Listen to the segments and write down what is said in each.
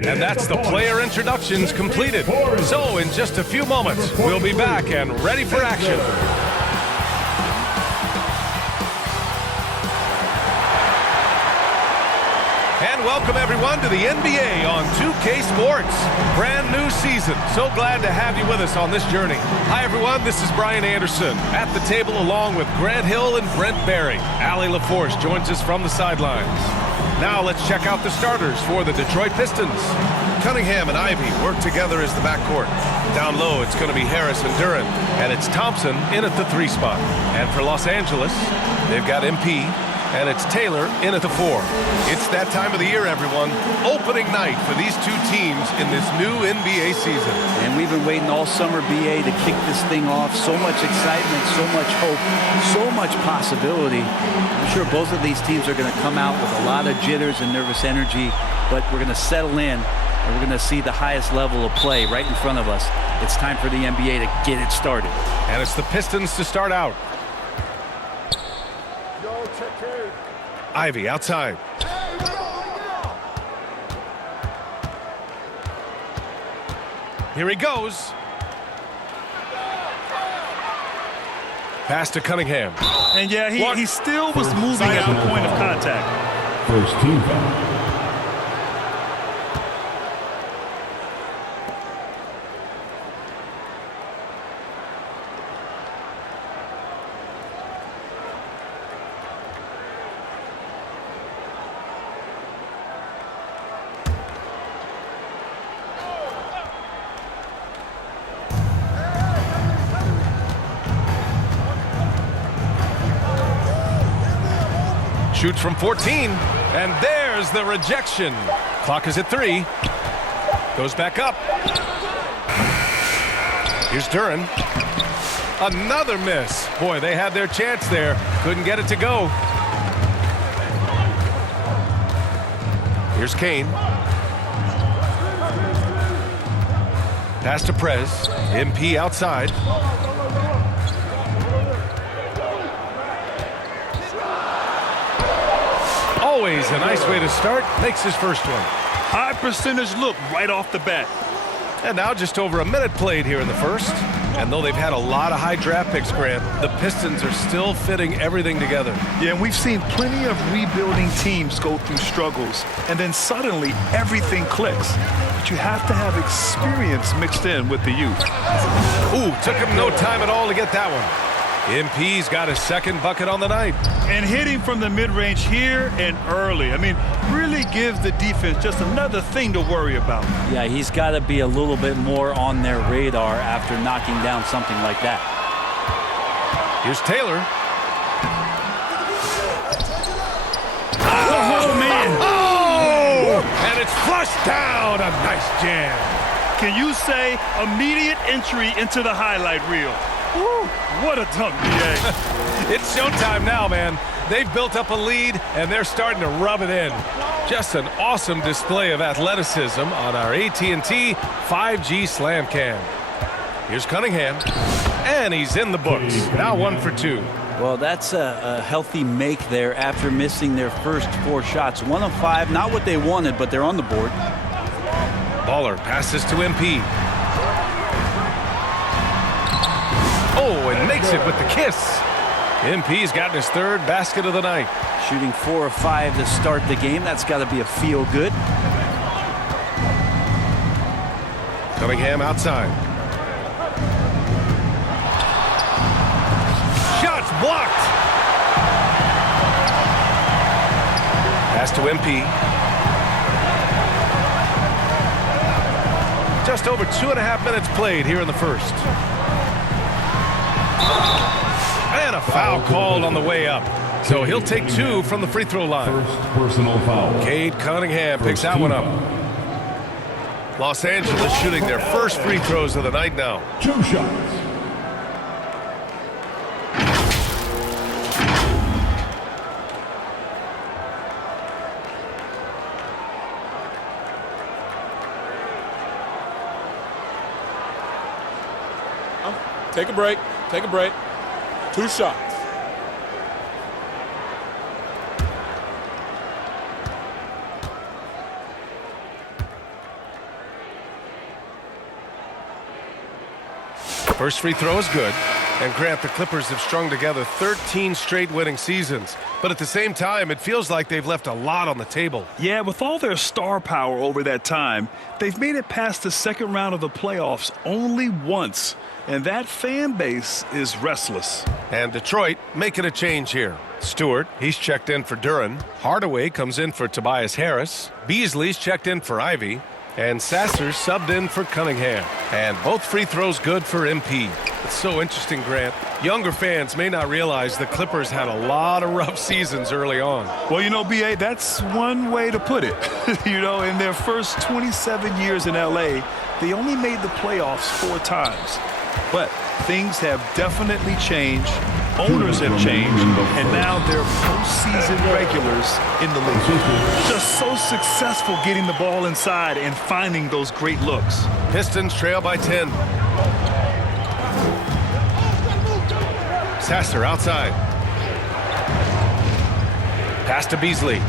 And that's the player introductions completed. So in just a few moments, we'll be back and ready for action. And welcome everyone to the NBA on 2K Sports. Brand new season. So glad to have you with us on this journey. Hi everyone, this is Brian Anderson at the table along with Grant Hill and Brent Barry. Allie LaForce joins us from the sidelines. Now let's check out the starters for the Detroit Pistons. Cunningham and Ivy work together as the backcourt. Down low, it's going to be Harris and Duran, and it's Thompson in at the 3 spot. And for Los Angeles, they've got MP, and it's Taylor in at the 4. It's that time of the year, everyone. Opening night for these two teams in this new NBA season. And we've been waiting all summer, BA, to kick this thing off. So much excitement, so much hope, so much possibility. I'm sure both of these teams are going to come out with a lot of jitters and nervous energy, but we're going to settle in, and we're going to see the highest level of play right in front of us. It's time for the NBA to get it started. And it's the Pistons to start out. Ivy outside. Here he goes. Pass to Cunningham. And yeah, he still was moving at the point of contact. First team foul. Shoots from 14, and there's the rejection. Clock is at 3. Goes back up. Here's Duran. Another miss. Boy, they had their chance there. Couldn't get it to go. Here's Kane. Pass to Prez. MP outside. Always a nice way to start. Makes his first one. High percentage look right off the bat. And now just over a minute played here in the first. And though they've had a lot of high draft picks, Grant, the Pistons are still fitting everything together. Yeah, and we've seen plenty of rebuilding teams go through struggles, and then suddenly everything clicks. But you have to have experience mixed in with the youth. Ooh, took him no time at all to get that one. MP's got his second bucket on the night. And hitting from the mid-range here and early. I mean, really gives the defense just another thing to worry about. Yeah, he's got to be a little bit more on their radar after knocking down something like that. Here's Taylor. Oh, man. Oh! And it's flushed down. A nice jam. Can you say immediate entry into the highlight reel? Woo, what a dunk, BA. It's showtime now, man. They've built up a lead, and they're starting to rub it in. Just an awesome display of athleticism on our AT&T 5G Slam Cam. Here's Cunningham, and he's in the books. Now 1 for 2. Well, that's a healthy make there after missing their first 4 shots. 1 of 5, not what they wanted, but they're on the board. Baller passes to MP. Oh, and makes it with the kiss. MP's gotten his 3rd basket of the night. Shooting 4 of 5 to start the game. That's got to be a feel good. Cunningham outside. Shots blocked. Pass to MP. Just over 2.5 minutes played here in the first. And a foul called on the way up. So he'll take 2 from the free throw line. First personal foul. Cade Cunningham picks that one up. Los Angeles shooting their first free throws of the night now. 2 shots. Take a break. Take a break. 2 shots. First free throw is good. And Grant, the Clippers have strung together 13 straight winning seasons. But at the same time, it feels like they've left a lot on the table. Yeah, with all their star power over that time, they've made it past the second round of the playoffs only once. And that fan base is restless. And Detroit making a change here. Stewart, he's checked in for Duran. Hardaway comes in for Tobias Harris. Beasley's checked in for Ivy. And Sasser subbed in for Cunningham. And both free throws good for MP. It's so interesting, Grant. Younger fans may not realize the Clippers had a lot of rough seasons early on. Well, you know, B.A., that's one way to put it. You know, in their first 27 years in L.A., they only made the playoffs 4 times. But things have definitely changed. Owners have changed, and now they're postseason regulars in the league. Just so successful getting the ball inside and finding those great looks. Pistons trail by 10. Sasser outside. Pass to Beasley.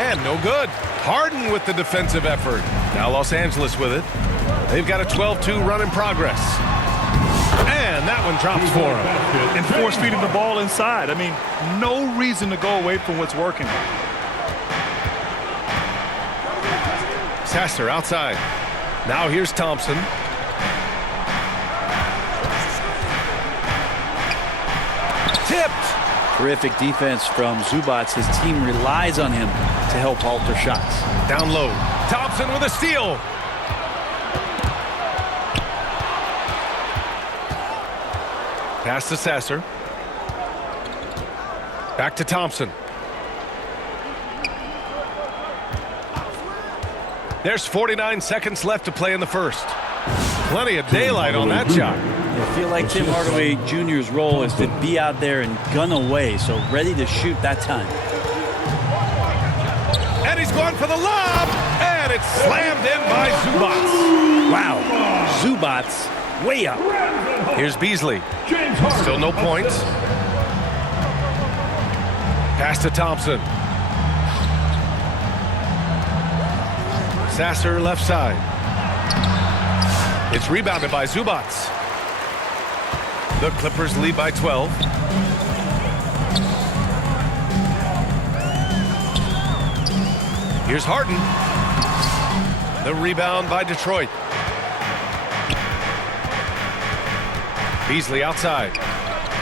And no good. Harden with the defensive effort. Now Los Angeles with it. They've got a 12-2 run in progress. And that one drops for him. And force feeding the ball inside. I mean, no reason to go away from what's working. Sasser outside. Now here's Thompson. Tipped. Terrific defense from Zubac. His team relies on him to help alter shots. Down low. Thompson with a steal. Pass to Sasser. Back to Thompson. There's 49 seconds left to play in the first. Plenty of daylight on that shot. I feel like Tim Hardaway Jr.'s role is to be out there and gun away, so ready to shoot that time. And he's going for the lob, and it's slammed in by Zubac. Wow, Zubac way up. Here's Beasley. Still no points. Pass to Thompson. Sasser left side. It's rebounded by Zubac. The Clippers lead by 12. Here's Harden. The rebound by Detroit. Beasley outside.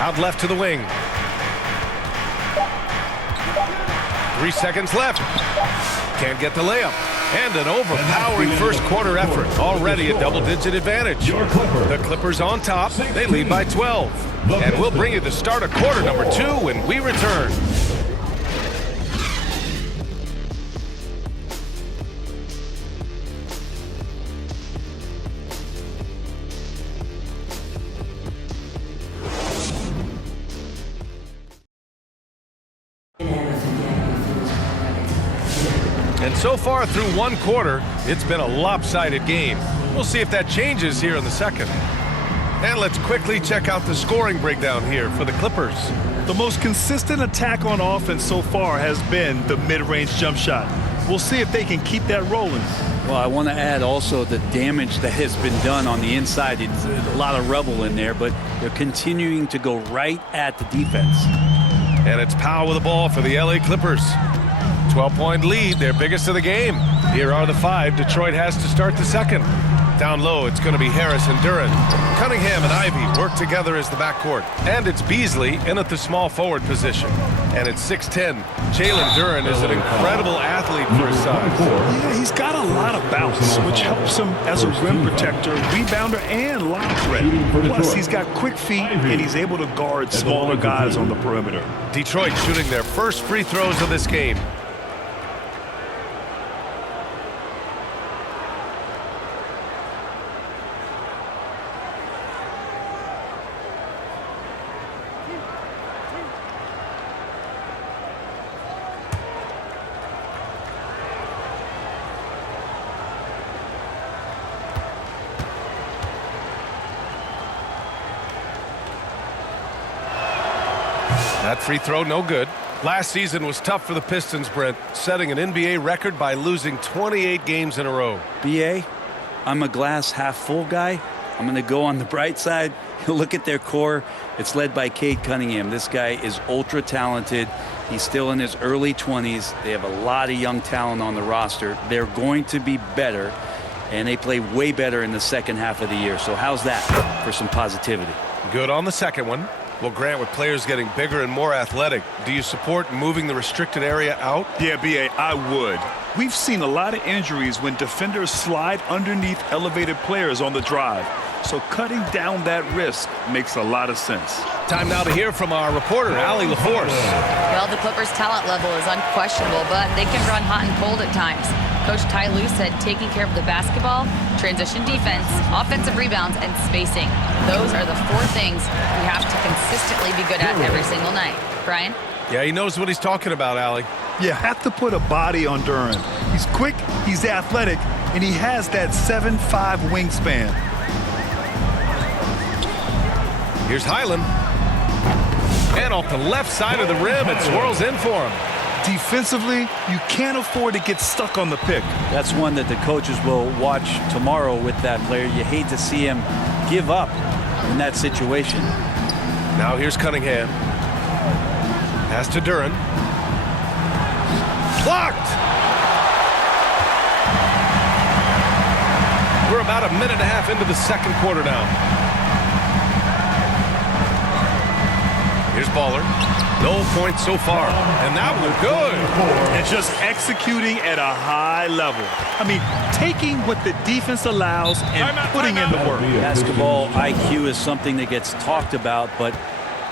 Out left to the wing. 3 seconds left. Can't get the layup. And an overpowering first quarter effort. Already a double-digit advantage. The Clippers on top. They lead by 12. And we'll bring you the start of quarter number 2 when we return. And so far through one quarter, it's been a lopsided game. We'll see if that changes here in the second. And let's quickly check out the scoring breakdown here for the Clippers. The most consistent attack on offense so far has been the mid-range jump shot. We'll see if they can keep that rolling. Well, I want to add also the damage that has been done on the inside. It's a lot of rubble in there, but they're continuing to go right at the defense. And it's Powell with the ball for the LA Clippers. 12-point lead, their biggest of the game. Here are the 5 Detroit has to start the second. Down low, it's going to be Harris and Duran. Cunningham and Ivy work together as the backcourt. And it's Beasley in at the small forward position. And it's 6'10". Jalen Duran is an incredible athlete for his size. Yeah, he's got a lot of bounce, which helps him as a rim protector, rebounder, and lob threat. Plus, he's got quick feet, and he's able to guard smaller guys on the perimeter. Detroit shooting their first free throws of this game. That free throw, no good. Last season was tough for the Pistons, Brent, setting an NBA record by losing 28 games in a row. BA, I'm a glass half full guy. I'm going to go on the bright side. Look at their core. It's led by Cade Cunningham. This guy is ultra talented. He's still in his early 20s. They have a lot of young talent on the roster. They're going to be better, and they play way better in the second half of the year. So how's that for some positivity? Good on the second one. Well, Grant, with players getting bigger and more athletic, do you support moving the restricted area out? Yeah, B.A., I would. We've seen a lot of injuries when defenders slide underneath elevated players on the drive. So cutting down that risk makes a lot of sense. Time now to hear from our reporter, Allie LaForce. Well, the Clippers' talent level is unquestionable, but they can run hot and cold at times. Coach Ty Lue said taking care of the basketball, transition defense, offensive rebounds, and spacing. Those are the 4 things we have to consistently be good at every single night. Brian? Yeah, he knows what he's talking about, Allie. You have to put a body on Duren. He's quick, he's athletic, and he has that 7'5" wingspan. Here's Highland. And off the left side of the rim, it swirls in for him. Defensively, you can't afford to get stuck on the pick. That's one that the coaches will watch tomorrow with that player. You hate to see him give up in that situation. Now here's Cunningham. Pass to Duren. Blocked! We're about a minute and a half into the second quarter now. Here's Baller. No points so far. And that was good. And just executing at a high level. I mean, taking what the defense allows and putting in the work. Basketball IQ is something that gets talked about, but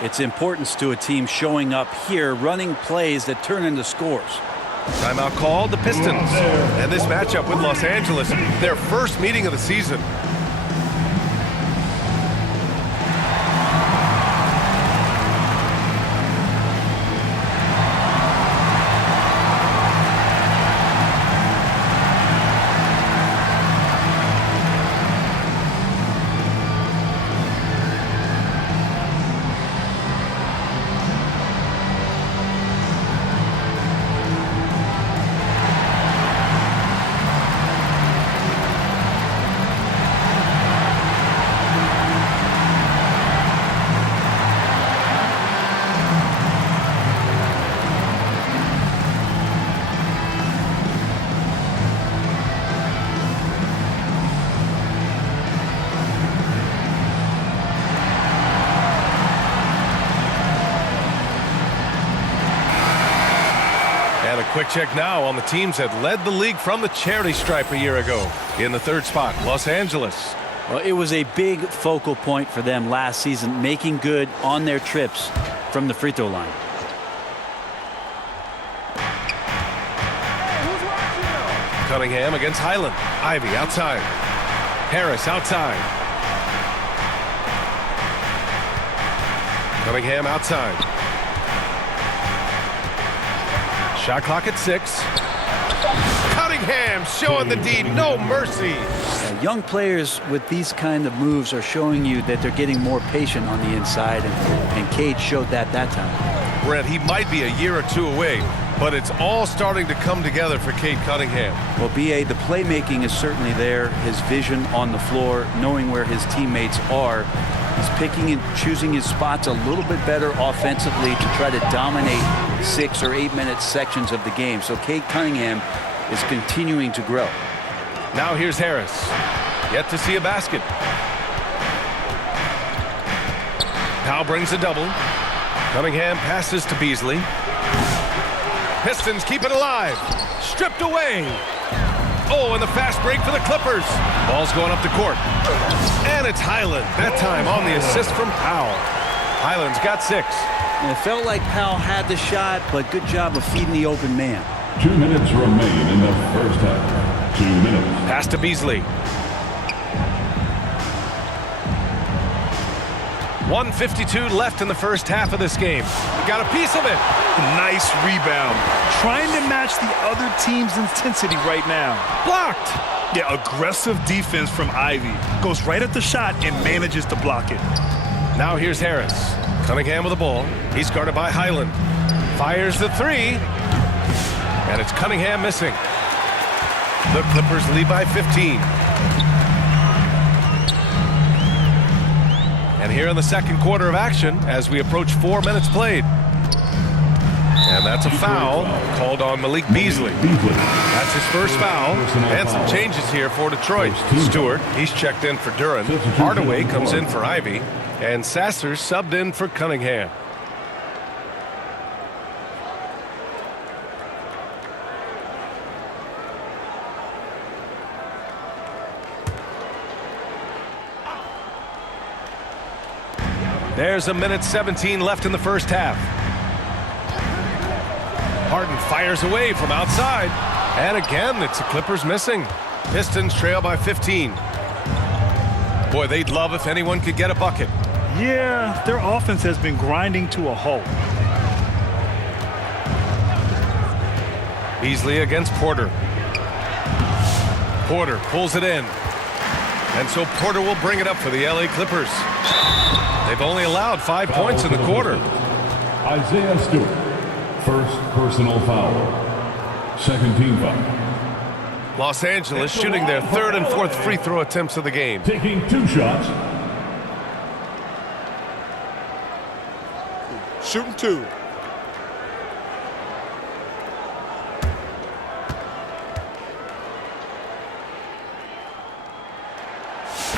its importance to a team showing up here, running plays that turn into scores. Timeout called, the Pistons. And this matchup with Los Angeles, their first meeting of the season. Quick check now on the teams that led the league from the charity stripe a year ago. In the third spot, Los Angeles. Well, it was a big focal point for them last season, making good on their trips from the free throw line. Cunningham against Highland. Ivy outside. Harris outside. Cunningham outside. Shot clock at 6. Cunningham showing the D, no mercy. Young players with these kind of moves are showing you that they're getting more patient on the inside, and Cade showed that time. Brent, he might be a year or two away, but it's all starting to come together for Cade Cunningham. Well, B.A., the playmaking is certainly there. His vision on the floor, knowing where his teammates are. He's picking and choosing his spots a little bit better offensively to try to dominate 6 or 8 minute sections of the game. So Cade Cunningham is continuing to grow. Now here's Harris. Yet to see a basket. Powell brings a double. Cunningham passes to Beasley. Pistons keep it alive. Stripped away. Oh, and the fast break for the Clippers. Ball's going up the court. And it's Highland. That time on the assist from Powell. Highland's got 6. And it felt like Powell had the shot, but good job of feeding the open man. 2 minutes remain in the first half. 2 minutes. Pass to Beasley. 1:52 left in the first half of this game. He got a piece of it. Nice rebound. Trying to match the other team's intensity right now. Blocked. Yeah, aggressive defense from Ivy. Goes right at the shot and manages to block it. Now here's Harris. Cunningham with the ball. He's guarded by Highland. Fires the three. And it's Cunningham missing. The Clippers lead by 15. And here in the second quarter of action as we approach 4 minutes played. And that's a foul called on Malik Beasley. That's his first foul. And some changes here for Detroit. Stewart, he's checked in for Duran. Hardaway comes in for Ivy. And Sasser subbed in for Cunningham. There's a minute 17 left in the first half. Harden fires away from outside. And again, it's the Clippers missing. Pistons trail by 15. Boy, they'd love if anyone could get a bucket. Yeah, their offense has been grinding to a halt. Beasley against Porter. Porter pulls it in. And so Porter will bring it up for the LA Clippers. They've only allowed 5 points in the quarter. Isaiah Stewart, first personal foul. Second team foul. Los Angeles shooting their third and fourth free throw attempts of the game. Taking 2 shots. Shooting 2.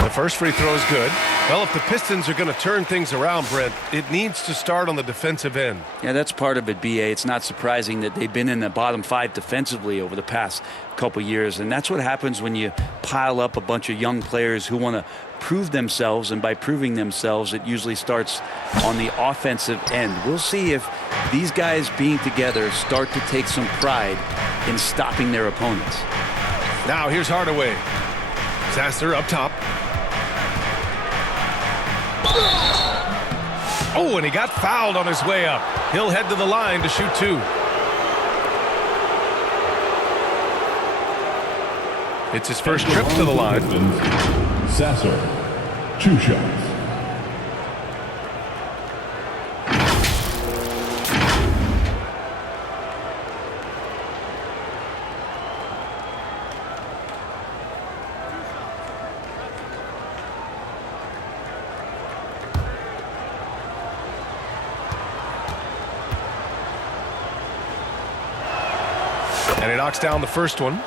The first free throw is good. Well, if the Pistons are going to turn things around, Brent, it needs to start on the defensive end. Yeah, that's part of it, B.A. It's not surprising that they've been in the bottom 5 defensively over the past couple years. And that's what happens when you pile up a bunch of young players who want to prove themselves. And by proving themselves, it usually starts on the offensive end. We'll see if these guys being together start to take some pride in stopping their opponents. Now here's Hardaway. Sasser up top. Oh, and he got fouled on his way up. He'll head to the line to shoot 2. It's his first trip to the line. Sasser, 2 shots. And he knocks down the first one.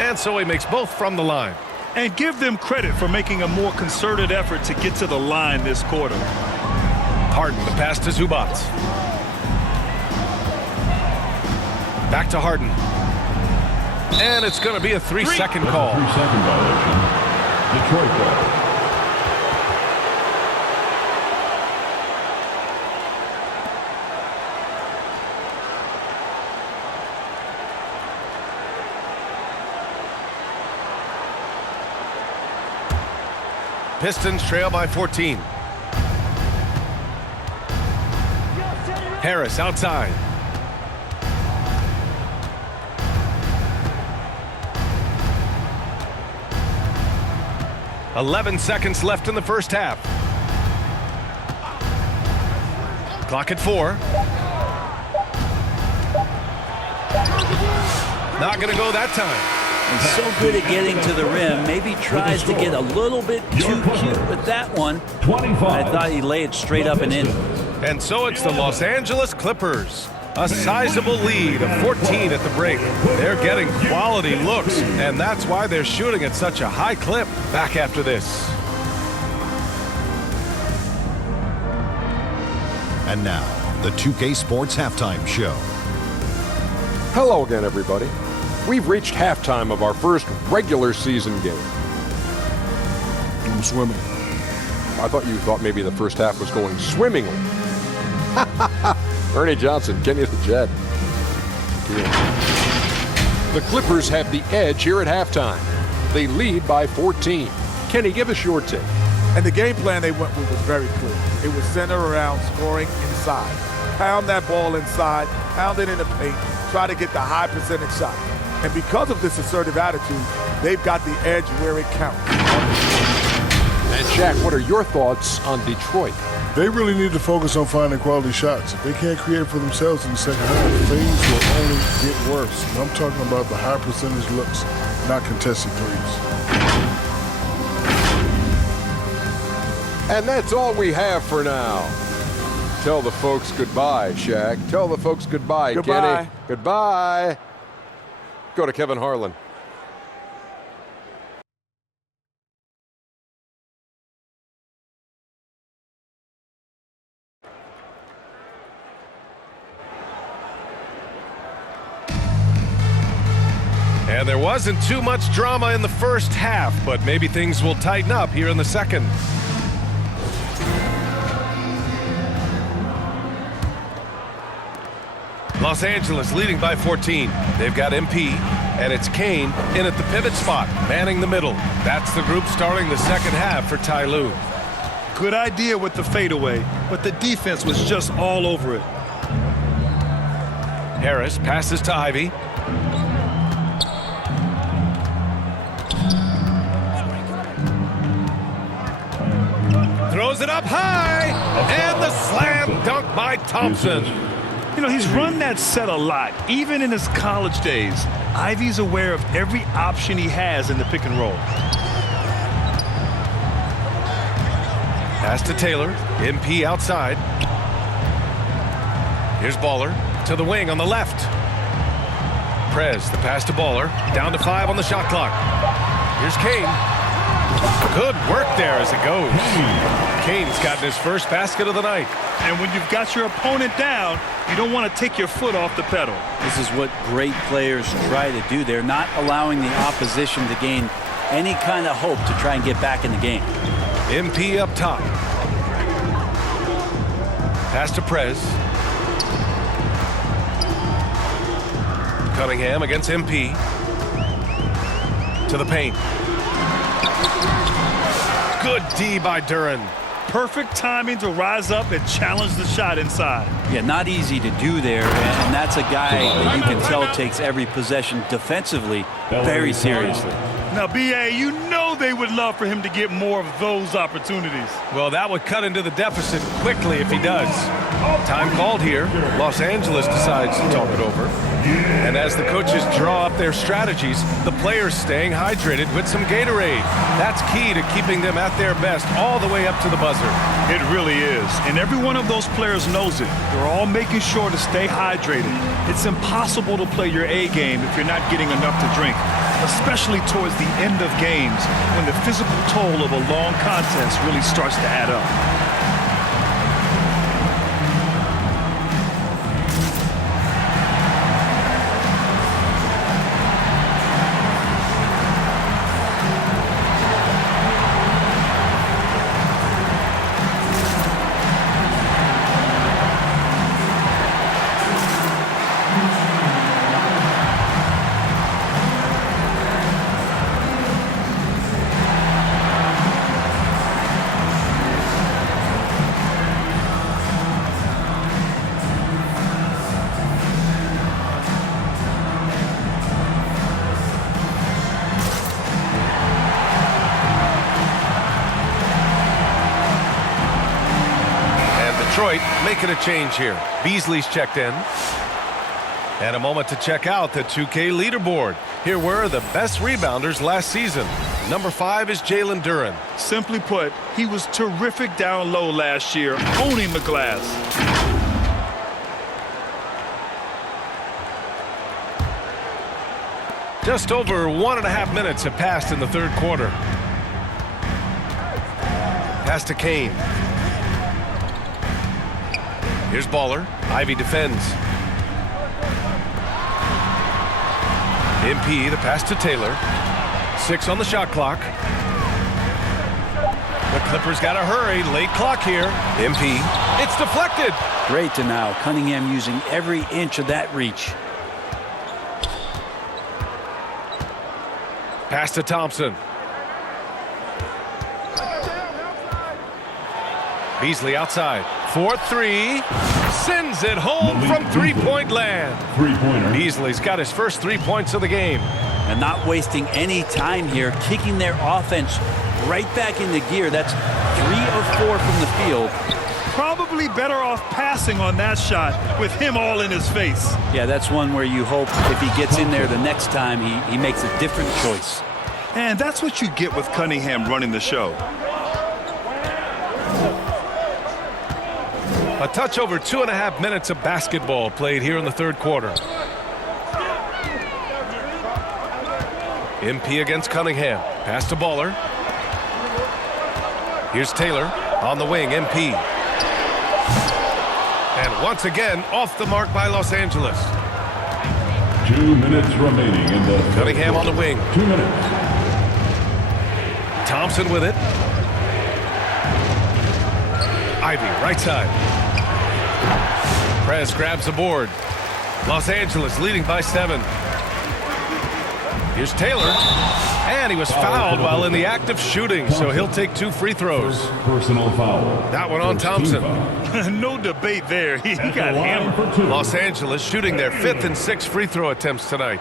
And so he makes both from the line. And give them credit for making a more concerted effort to get to the line this quarter. Harden, the pass to Zubac. Back to Harden. And it's going to be a 3-second call. 3-second violation. Detroit ball. Pistons trail by 14. Harris outside. "11 seconds left in the first half. Clock at 4. Not going to go that time. And so good at getting to the rim. Maybe tries to get a little bit too cute with that one. 25. I thought he laid it straight up and in. And so it's the Los Angeles Clippers. A sizable lead of 14 at the break. They're getting quality looks, and that's why they're shooting at such a high clip. Back after this. And now, the 2K Sports Halftime Show. Hello again, everybody. We've reached halftime of our first regular season game. I'm swimming. I thought you thought maybe the first half was going swimmingly. Ernie Johnson, Kenny the Jet. The Clippers have the edge here at halftime. They lead by 14. Kenny, give us your take. And the game plan they went with was very clear. It was centered around scoring inside. Pound that ball inside, pound it in the paint, try to get the high percentage shot. And because of this assertive attitude, they've got the edge where it counts. And Shaq, what are your thoughts on Detroit? They really need to focus on finding quality shots. If they can't create for themselves in the second half, things will only get worse. And I'm talking about the high percentage looks, not contested threes. And that's all we have for now. Tell the folks goodbye, Shaq. Tell the folks goodbye, Goodbye. Kenny. Goodbye. Go to Kevin Harlan. And there wasn't too much drama in the first half, but maybe things will tighten up here in the second. Los Angeles leading by 14. They've got MP, and it's Kane in at the pivot spot, manning the middle. That's the group starting the second half for Ty Lue. Good idea with the fadeaway, but the defense was just all over it. Harris passes to Ivy. Throws it up high, and the slam dunk by Thompson. You know, he's run that set a lot, even in his college days. Ivy's aware of every option he has in the pick and roll. Pass to Taylor. MP outside. Here's Baller to the wing on the left. Prez, the pass to Baller. Down to 5 on the shot clock. Here's Kane. Good work there as it goes. Kane's gotten his first basket of the night. And when you've got your opponent down, you don't want to take your foot off the pedal. This is what great players try to do. They're not allowing the opposition to gain any kind of hope to try and get back in the game. MP up top. Pass to Prez. Cunningham against MP. To the paint. Good D by Duren. Perfect timing to rise up and challenge the shot inside. Yeah, not easy to do there, and that's a guy that you can tell takes every possession defensively very seriously. Now, BA, you know they would love for him to get more of those opportunities. Well, that would cut into the deficit quickly if he does. Time called here. Los Angeles decides to talk it over. And as the coaches draw up their strategies, the players staying hydrated with some Gatorade. That's key to keeping them at their best all the way up to the buzzer. It really is. And every one of those players knows it. They're all making sure to stay hydrated. It's impossible to play your A game if you're not getting enough to drink, especially towards the end of games when the physical toll of a long contest really starts to add up. Detroit making a change here. Beasley's checked in. And a moment to check out the 2K leaderboard. Here were the best rebounders last season. Number 5 is Jalen Duren. Simply put, he was terrific down low last year, owning the glass. Just over 1.5 minutes have passed in the third quarter. Pass to Kane. Here's Baller. Ivy defends. MP, the pass to Taylor. 6 on the shot clock. The Clippers got to hurry. Late clock here. MP. It's deflected. Great to now. Cunningham using every inch of that reach. Pass to Thompson. Beasley outside. 4-3. Sends it home from three-point land. Three-pointer. Beasley's got his first 3 points of the game. And not wasting any time here, kicking their offense right back into gear. That's 3 of 4 from the field. Probably better off passing on that shot with him all in his face. Yeah, that's one where you hope if he gets in there the next time, he makes a different choice. And that's what you get with Cunningham running the show. A touch over 2.5 minutes of basketball played here in the third quarter. MP against Cunningham. Pass to Baller. Here's Taylor on the wing. MP. And once again, off the mark by Los Angeles. 2 minutes remaining in the Cunningham on the wing. 2 minutes. Thompson with it. Ivy, right side. Prez grabs the board. Los Angeles leading by 7. Here's Taylor. And he was fouled while in the act of shooting, so he'll take 2 free throws. Personal foul. That one on Thompson. No debate there. He got hammered. For 2. Los Angeles shooting their 5th and 6th free throw attempts tonight.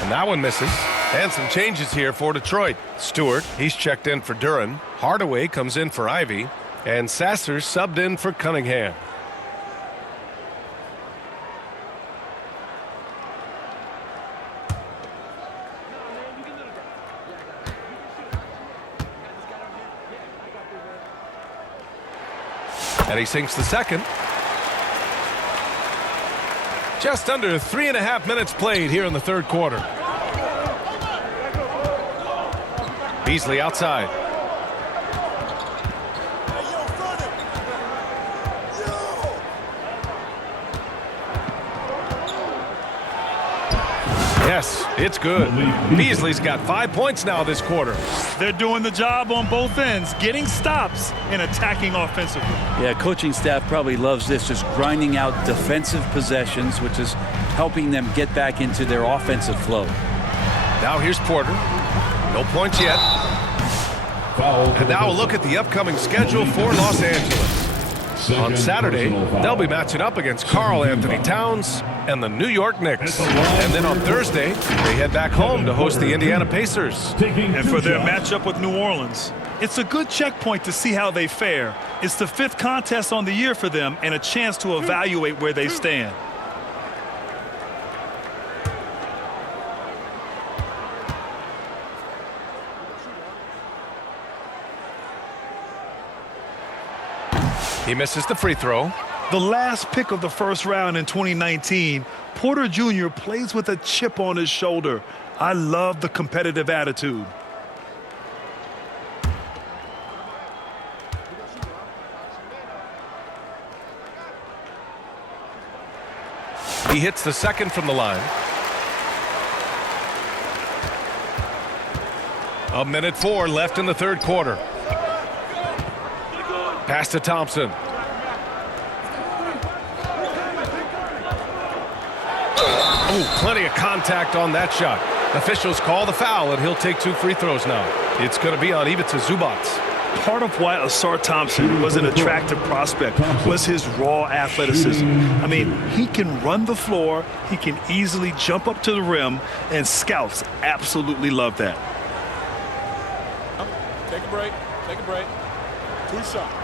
And that one misses. And some changes here for Detroit. Stewart, he's checked in for Duran. Hardaway comes in for Ivy. And Sasser subbed in for Cunningham. And he sinks the second. Just under 3.5 minutes played here in the third quarter. Beasley outside. Yes, it's good. Beasley's got 5 points now this quarter. They're doing the job on both ends, getting stops and attacking offensively. Yeah, coaching staff probably loves this, just grinding out defensive possessions, which is helping them get back into their offensive flow. Now here's Porter. No points yet. And now a look at the upcoming schedule for Los Angeles. On Saturday, they'll be matching up against Karl Anthony Towns and the New York Knicks. And then on Thursday, they head back home to host the Indiana Pacers. And for their matchup with New Orleans, it's a good checkpoint to see how they fare. It's the 5th contest on the year for them and a chance to evaluate where they stand. He misses the free throw. The last pick of the first round in 2019, Porter Jr. plays with a chip on his shoulder. I love the competitive attitude. He hits the second from the line. 1:04 left in the third quarter. Pass to Thompson. Oh, plenty of contact on that shot. Officials call the foul, and he'll take 2 free throws now. It's going to be on Ivica Zubac. Part of why Asar Thompson was an attractive prospect was his raw athleticism. I mean, he can run the floor, he can easily jump up to the rim, and scouts absolutely love that. Take a break. Take a break. 2 shots.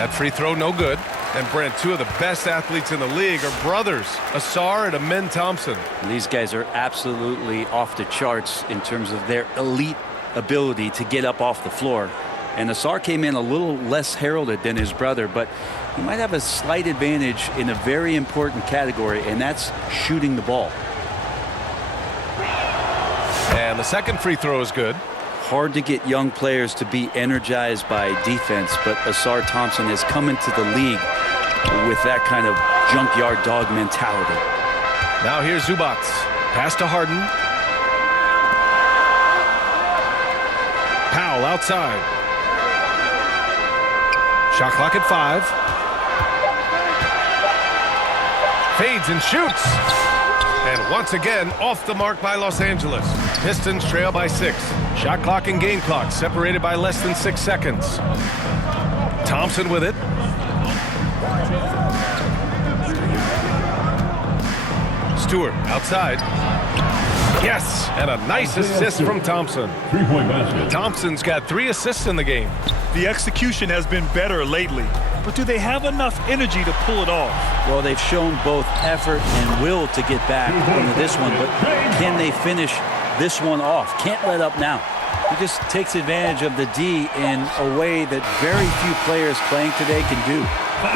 That free throw no good. And Brent, 2 of the best athletes in the league are brothers, Asar and Amen Thompson. These guys are absolutely off the charts in terms of their elite ability to get up off the floor. And Asar came in a little less heralded than his brother, but he might have a slight advantage in a very important category, and that's shooting the ball. And the second free throw is good. Hard to get young players to be energized by defense, but Asar Thompson has come into the league with that kind of junkyard dog mentality. Now here's Zubac. Pass to Harden. Powell outside. Shot clock at 5. Fades and shoots. And once again, off the mark by Los Angeles. Pistons trail by 6. Shot clock and game clock separated by less than 6 seconds. Thompson with it. Stewart outside. Yes, and a nice assist from Thompson. Three-point basket. Thompson's got 3 assists in the game. The execution has been better lately, but do they have enough energy to pull it off? Well, they've shown both effort and will to get back into this one, but can they finish this one off? Can't let up now. He just takes advantage of the D in a way that very few players playing today can do.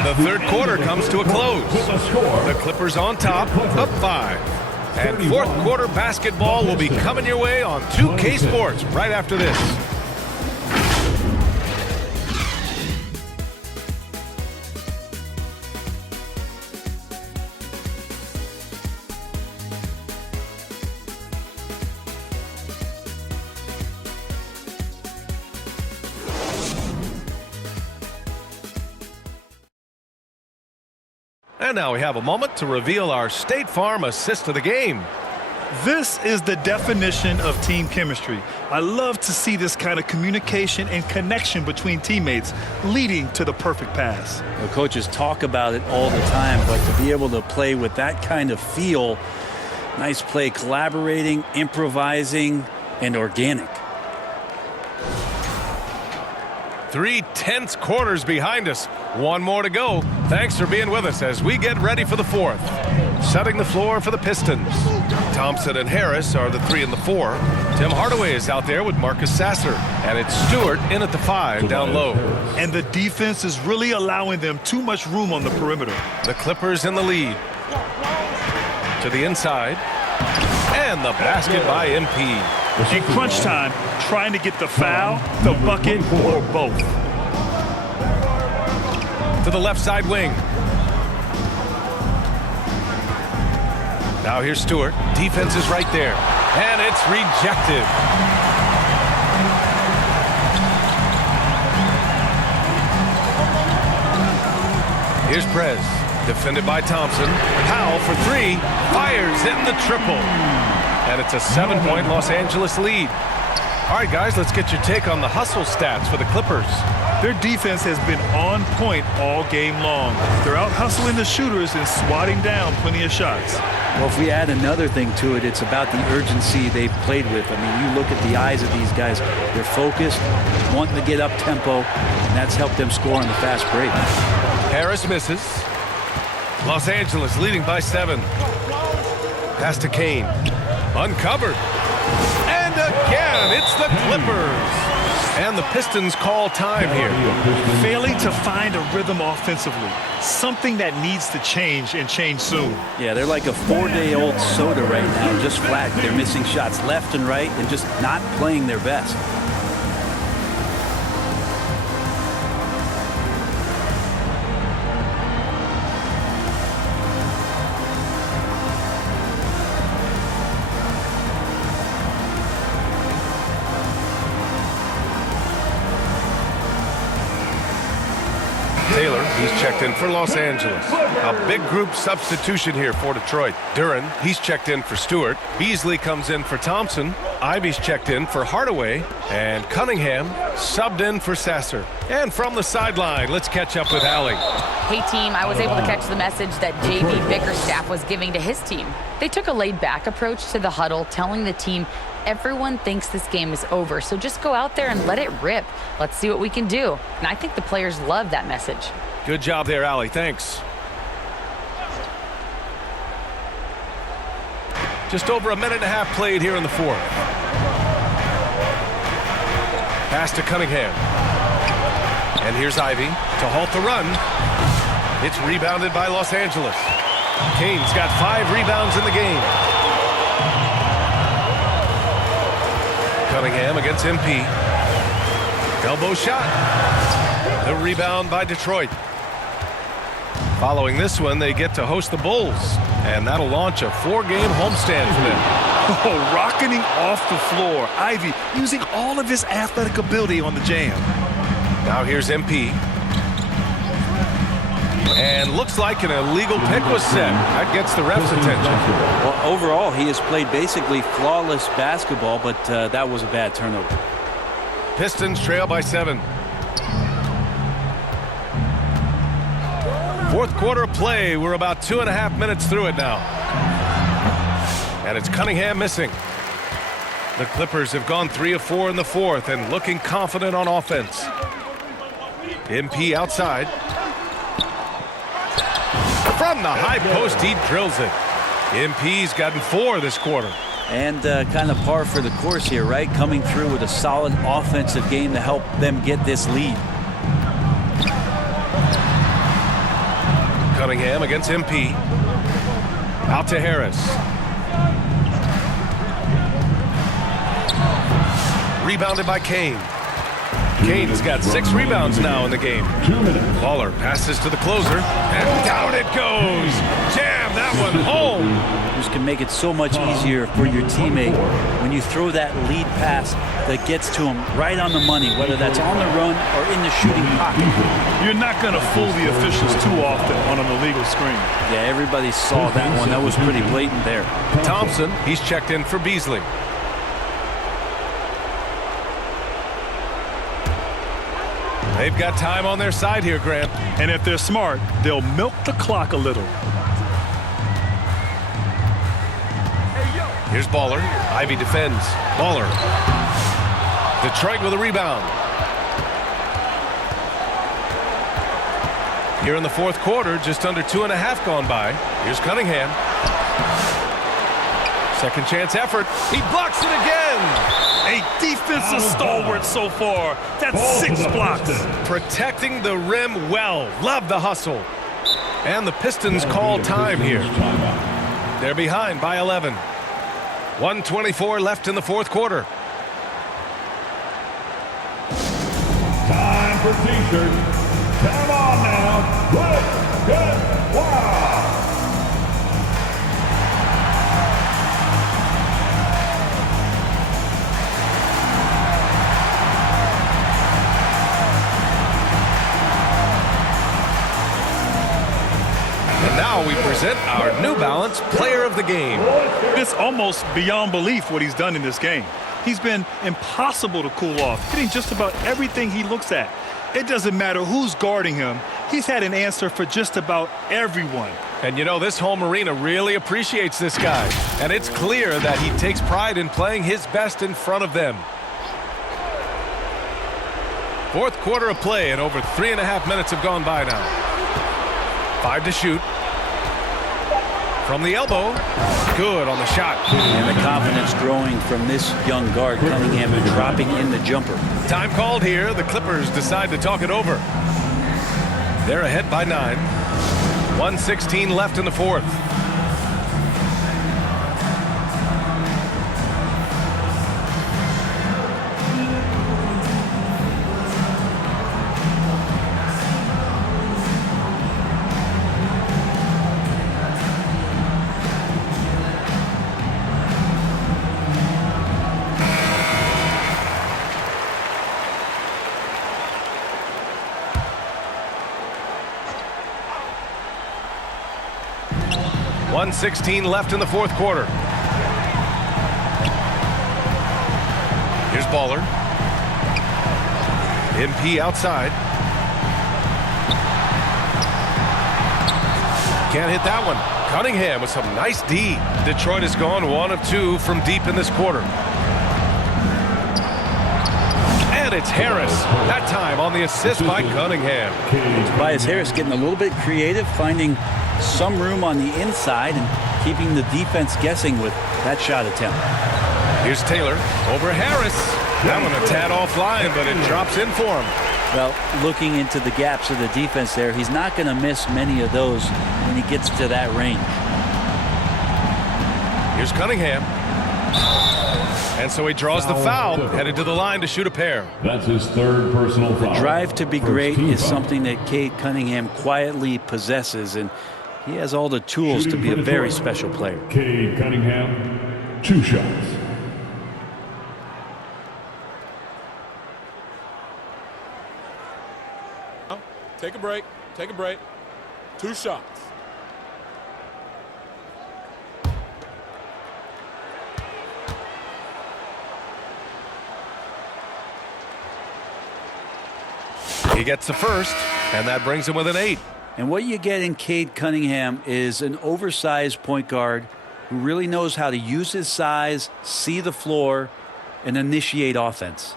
The third quarter comes to a close. The Clippers on top, up 5. And fourth quarter basketball will be coming your way on 2K Sports right after this. And now we have a moment to reveal our State Farm assist of the game. This is the definition of team chemistry. I love to see this kind of communication and connection between teammates leading to the perfect pass. The coaches talk about it all the time, but to be able to play with that kind of feel, nice play, collaborating, improvising, and organic. 3 tense quarters behind us. One more to go. Thanks for being with us as we get ready for the fourth. Setting the floor for the Pistons. Thompson and Harris are the 3 and the 4. Tim Hardaway is out there with Marcus Sasser. And it's Stewart in at the 5 down low. And the defense is really allowing them too much room on the perimeter. The Clippers in the lead. To the inside. And the basket by MP. In crunch time, trying to get the foul, the bucket, or both. To the left side wing. Now here's Stewart. Defense is right there. And it's rejected. Here's Prez. Defended by Thompson. Powell for 3. Fires in the triple. And it's a 7-point Los Angeles lead. All right, guys, let's get your take on the hustle stats for the Clippers. Their defense has been on point all game long. They're out hustling the shooters and swatting down plenty of shots. Well, if we add another thing to it, it's about the urgency they've played with. I mean, you look at the eyes of these guys. They're focused, wanting to get up tempo, and that's helped them score on the fast break. Harris misses. Los Angeles leading by 7. Pass to Kane. Uncovered. And again, it's the Clippers. And the Pistons call time here. Failing to find a rhythm offensively. Something that needs to change and change soon. Yeah, they're like a 4-day-old soda right now, just flat. They're missing shots left and right and just not playing their best. Taylor, he's checked in for Los Angeles. A big group substitution here for Detroit. Duren, he's checked in for Stewart. Beasley comes in for Thompson. Ivy's checked in for Hardaway. And Cunningham subbed in for Sasser. And from the sideline, let's catch up with Allie. Hey, team, I was able to catch the message that JB Bickerstaff was giving to his team. They took a laid-back approach to the huddle, telling the team everyone thinks this game is over, so just go out there and let it rip. Let's see what we can do. And I think the players love that message. Good job there, Allie. Thanks. Just over a minute and a half played here in the fourth. Pass to Cunningham. And here's Ivy to halt the run. It's rebounded by Los Angeles. Kane's got 5 rebounds in the game. Cunningham against MP. Elbow shot. The rebound by Detroit. Following this one, they get to host the Bulls, and that'll launch a 4-game homestand for them. Oh, rocketing off the floor. Ivy using all of his athletic ability on the jam. Now here's MP. And looks like an illegal pick was set. That gets the ref's attention. Well, overall, he has played basically flawless basketball, but that was a bad turnover. Pistons trail by 7. Fourth quarter of play. We're about 2.5 minutes through it now. And it's Cunningham missing. The Clippers have gone 3 of 4 in the fourth and looking confident on offense. MP outside. From the high post, he drills it. MP's gotten 4 this quarter. And kind of par for the course here, right? Coming through with a solid offensive game to help them get this lead. Cunningham against MP. Out to Harris. Rebounded by Kane. Kane's got 6 rebounds now in the game. Baller passes to the closer, and down it goes. Jam that one home. This can make it so much easier for your teammate when you throw that lead pass that gets to him right on the money, whether that's on the run or in the shooting pocket. You're not going to fool the officials too often on an illegal screen. Yeah, everybody saw that one. That was pretty blatant there. Thompson, he's checked in for Beasley. They've got time on their side here, Grant. And if they're smart, they'll milk the clock a little. Here's Baller. Ivy defends. Baller. Detroit with a rebound. Here in the fourth quarter, just under 2.5 gone by. Here's Cunningham. Second chance effort. He blocks it again. A defensive stalwart so far. That's 6 blocks. Protecting the rim well. Love the hustle. And the Pistons call time here. They're behind by 11. 1:24 left in the fourth quarter. Time for T-shirts. Come on now. Let's get wild. And now we present our New Balance Player of the Game. It's almost beyond belief what he's done in this game. He's been impossible to cool off, hitting just about everything he looks at. It doesn't matter who's guarding him. He's had an answer for just about everyone. And you know, this home arena really appreciates this guy. And it's clear that he takes pride in playing his best in front of them. Fourth quarter of play, and over 3.5 minutes have gone by now. 5 to shoot. From the elbow. Good on the shot. And the confidence growing from this young guard, Cunningham, dropping in the jumper. Time called here. The Clippers decide to talk it over. They're ahead by 9. 1:16 left in the fourth. .16 left in the fourth quarter. Here's Baller. MP outside. Can't hit that one. Cunningham with some nice D. Detroit has gone 1 of 2 from deep in this quarter. And it's Harris. That time on the assist by Cunningham. Tobias Harris getting a little bit creative, finding some room on the inside and keeping the defense guessing with that shot attempt. Here's Taylor over Harris. That one a tad offline, but it drops in for him. Well, looking into the gaps of the defense there, he's not going to miss many of those when he gets to that range. Here's Cunningham. And so he draws the foul, headed to the line to shoot a pair. That's his third personal foul. The drive to be great is foul. something that Cade Cunningham quietly possesses, and he has all the tools to be a very special player. Cade Cunningham, 2 shots. Take a break. Take a break. 2 shots. He gets the first, and that brings him with an 8. And what you get in Cade Cunningham is an oversized point guard who really knows how to use his size, see the floor, and initiate offense.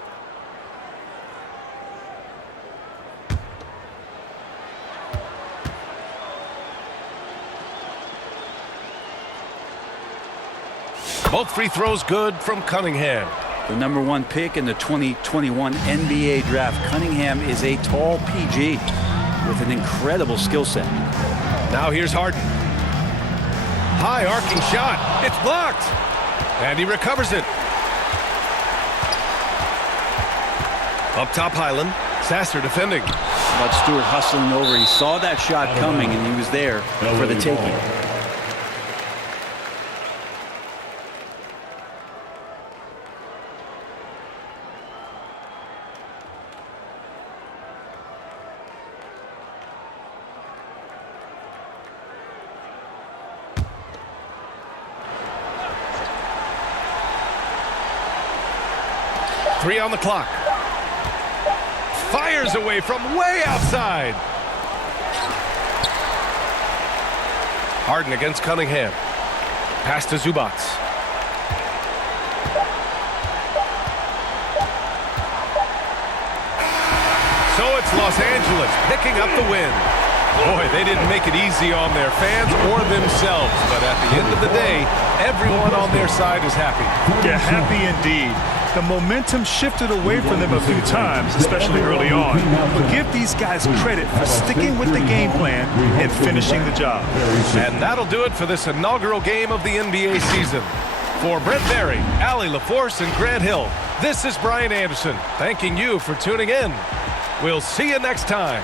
Both free throws good from Cunningham. The #1 pick in the 2021 NBA draft, Cunningham is a tall PG with an incredible skill set. Now here's Harden. High arcing shot. It's blocked. And he recovers it. Up top, Highland. Sasser defending. But Stewart hustling over. He saw that shot coming, and he was there for the taking. Three on the clock. Fires away from way outside. Harden against Cunningham. Pass to Zubac. So it's Los Angeles picking up the win. Boy, they didn't make it easy on their fans or themselves, but at the end of the day, everyone on their side is happy. Yeah, happy indeed. The momentum shifted away from them a few times, especially early on. But give these guys credit for sticking with the game plan and finishing the job. And that'll do it for this inaugural game of the NBA season. For Brent Berry, Allie LaForce, and Grant Hill, this is Brian Anderson, thanking you for tuning in. We'll see you next time.